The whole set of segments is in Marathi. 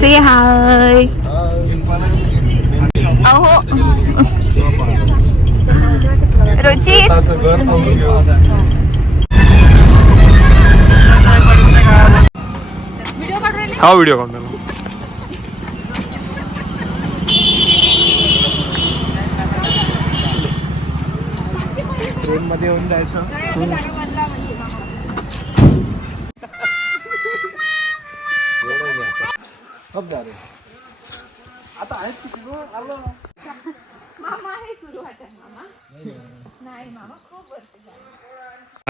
से हाय अहो रुचित हा व्हिडिओ ट्रेन मध्ये येऊन जायचं. आता आहेत किती गं? आलं.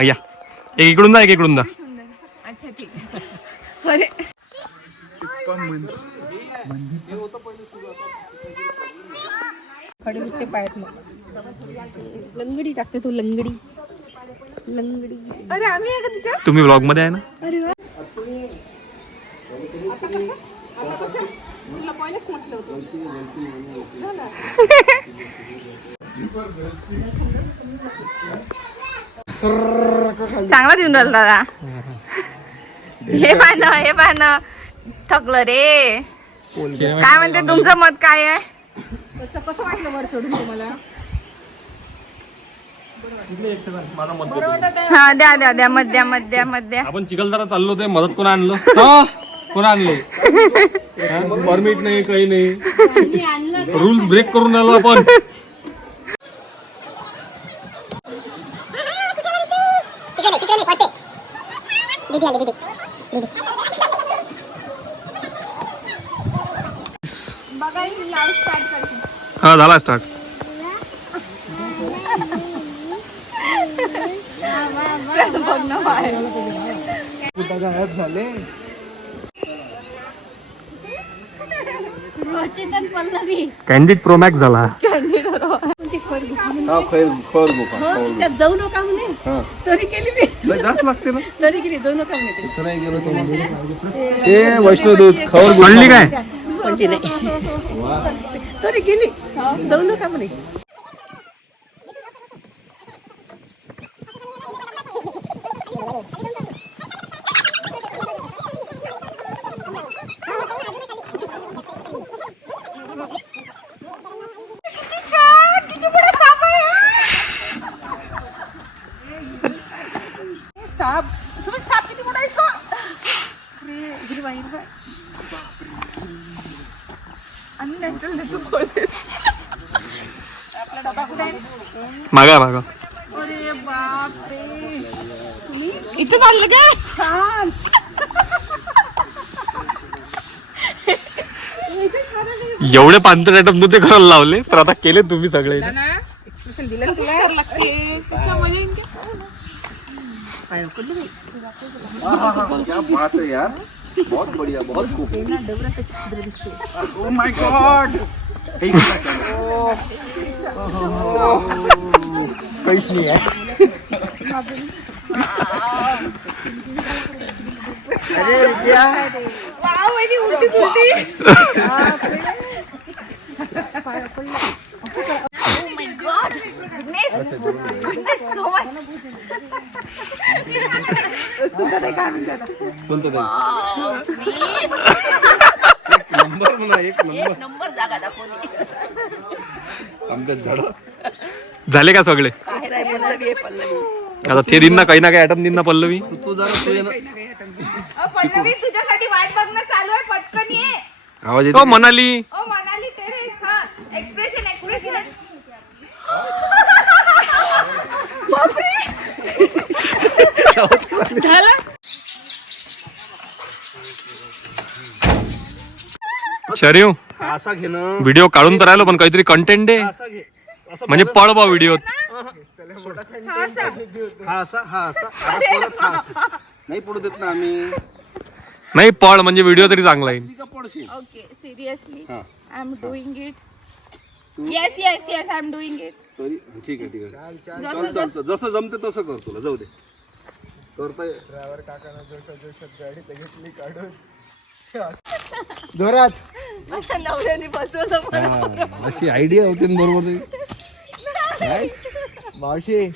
या. एक इकडून जा एक इकडून जा. अच्छा ठीक आहे. खडे बुट्टे पायात मग. लंगडी टाकते तो लंगडी. लंगडी. अरे आम्ही आहे का तिच्या तुम्ही ब्लॉगमध्ये आहे ना? अरे वा. तुला पहिलेच म्हटलं होतं. चांगला देऊन राहिला दादा. हे पाहणं हे पाहणं थकलं रे. काय म्हणते तुमचं मत काय आहे? कसं कसं वाटलं वर सोडून तुम्हाला? हा द्या द्या द्या मध्या मध्या मध्या आपण चिखलदरा चाललो होते मदत कोण आणलं? कोण आणले? परमिट नाही काही नाही रूल्स ब्रेक करून आलो आपण. तिकडे नाही तिकडे नाही चेतन पल्लवी. कॅन्डिड प्रोमॅक्स झाला. हा खैर खर बुका त्यात जाऊ नका म्हणे. हा. तरी केली मी. नाही, जास्त लागते ना. तरी केली जाऊ नका म्हणे इथं नाही गेलो तर ते काय? कोणती नाही. तरी गेली. जाऊ नका म्हणे साप तुम्ही साप किती मोठा आहे तो? अरे, हिरवा हिरवा आणि नॅचरल देतो पोहोचेल. आपला डबा कुठे आहे मागा मागा. इथे चाललं का? छान. एवढे पांचट आयटम नव्हते करायला लावले पण आता केले तुम्ही सगळे. ना एक्सप्रेशन दिलं तुला? बहुत बढ़िया बहुत खूब। ओ माय गॉड काहीच नाही आहे वाव वहिनी उलटी सुलटी आता? कोणतं! एक नंबर म्हणा एक नंबर एक नंबर. जागा दाखवली. आंब्यात झाड. झाले का सगळे? काय नाही पल्लवी आहे पल्लवी. आता ते दिन ना काही ना काही आयटम दिन ना पल्लवी. तू तू जरा तू ये ना. अ, पल्लवी तुझ्यासाठी वाट बघणं चालू आहे पटकन ये. आवाज हो मनाली ओ मनाली. झालं? शरीव असा घे ना. व्हिडिओ काढून तर राहिलो पण काहीतरी कंटेंट दे. असा घे. असं म्हणजे पळ बा व्हिडिओ हा असा हा असा. आता परत हा असा. नाही पडू देत ना आम्ही. नाही पळ म्हणजे व्हिडिओ तरी चांगला येईल. ती का पडशील ओके सिरियसली हा. I am doing it yes yes yes I am doing it तरी ठीक आहे ठीक आहे. जसं चल चल. जसं जमते तसं कर तुला. जाऊ दे. करता ये- जोरात. माझ्या नवऱ्याने बसवलं मला. हा, अशी आयडिया होती ना बरोबर. तुझी. काय? मावशी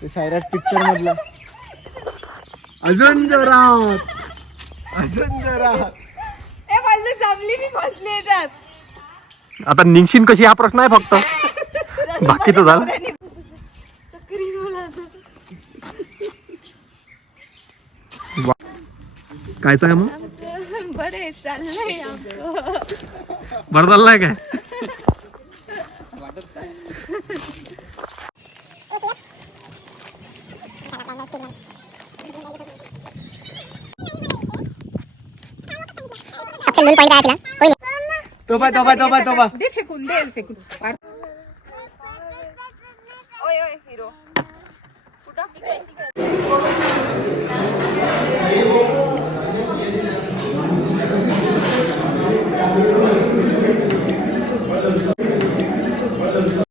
ते सायराट पिक्चर मधला. अजून जोरात. अजून जोरात. ए पल्लवी फॅमिली बी फसली याच्यात आता निघशील कशी? हा प्रश्न आहे फक्त. बाकीचं झालं. चक्री मला कायचं आहे मग? आमचं बरे चाललंय आमचं. बरं चाललंय काय? पॉइंट दे फेकून दे फेकून. पाड. ओय ओय हिरो. कुठं?